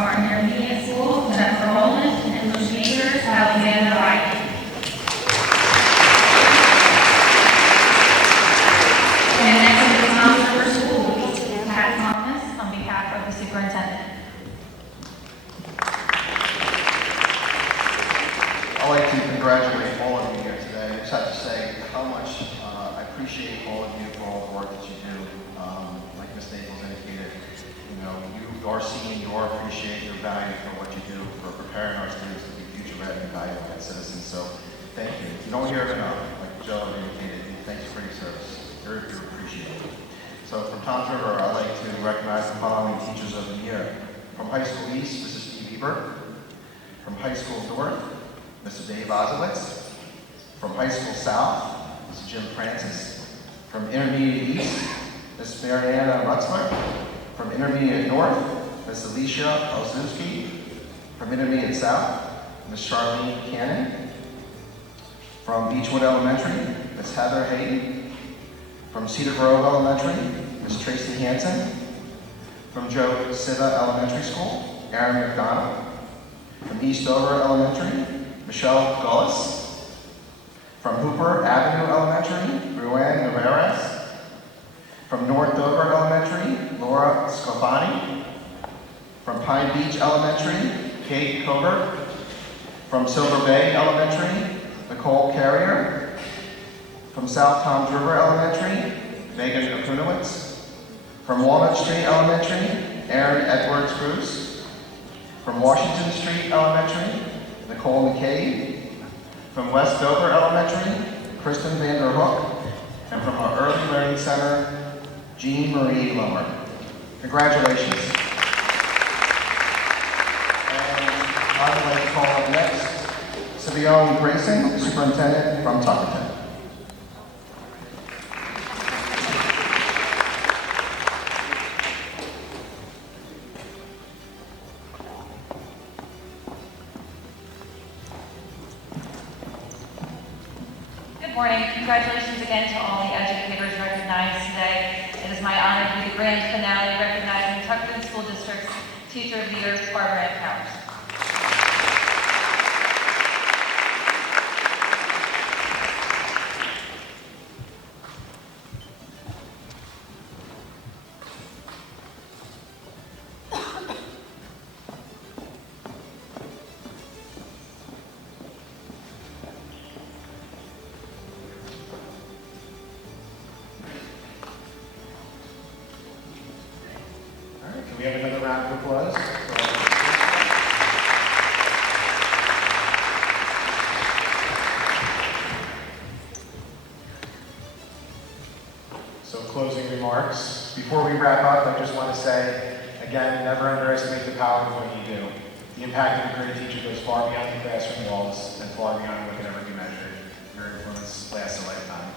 I'd like to congratulate all of you here today. I just have to say how much I appreciate all of you for all the work that you do. Like Ms. Staples indicated, you are seen, you are appreciated, you're valued for what you do for preparing our students to be future-ready and valuable citizens. So thank you. You don't hear it enough, like Joe indicated. Thanks for your service. You're appreciated. So from Tom's River, I'd like to recognize the following Teachers of the Year. From High School East, Mrs. Steve Ebert. From High School North, Mr. Dave Ozowitz. From High School South, Mr. Jim Francis. From Intermediate East, Ms. Mariana Rutzler. From Intermediate North, Ms. Alicia Olszewski. From Intermediate South, Ms. Charlene Cannon. From Beechwood Elementary, Ms. Heather Hayden. From Cedar Grove Elementary, Ms. Tracy Hansen. From Joe Siva Elementary School, Aaron McDonald. From East Dover Elementary, Michelle Gullis. From Hooper Avenue Elementary, Ruan Navarez. From North Dover Elementary, Laura Scopani. From Pine Beach Elementary, Kate Covert. From Silver Bay Elementary, Nicole Carrier. From South Toms River Elementary, Megan Akunowitz. From Walnut Street Elementary, Aaron Edwards Bruce. From Washington Street Elementary, Nicole McCabe. From West Dover Elementary, Kristen Vanderhook. And from our Early Learning Center, Jean Marie Lummer. Congratulations. And I would like to call up next, Simeon Grayson, Superintendent from Tuckerton. Good morning. Congratulations again to all the educators recognized today. It is my honor to be the grand finale recognizing Tuckerton School District's Teacher of the Year, Barbara Ann Powers. Can we have another round of applause? So closing remarks. Before we wrap up, I just want to say, again, never underestimate the power of what you do. The impact of a great teacher goes far beyond the classroom walls and far beyond what can ever be measured. Your influence lasts a lifetime.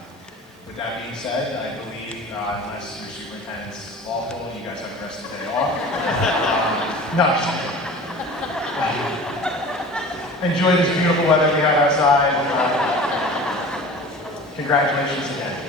With that being said, I believe, unless your superintendent's awful, you guys have the rest of the day off. No, just kidding. Enjoy this beautiful weather we have outside. Congratulations again.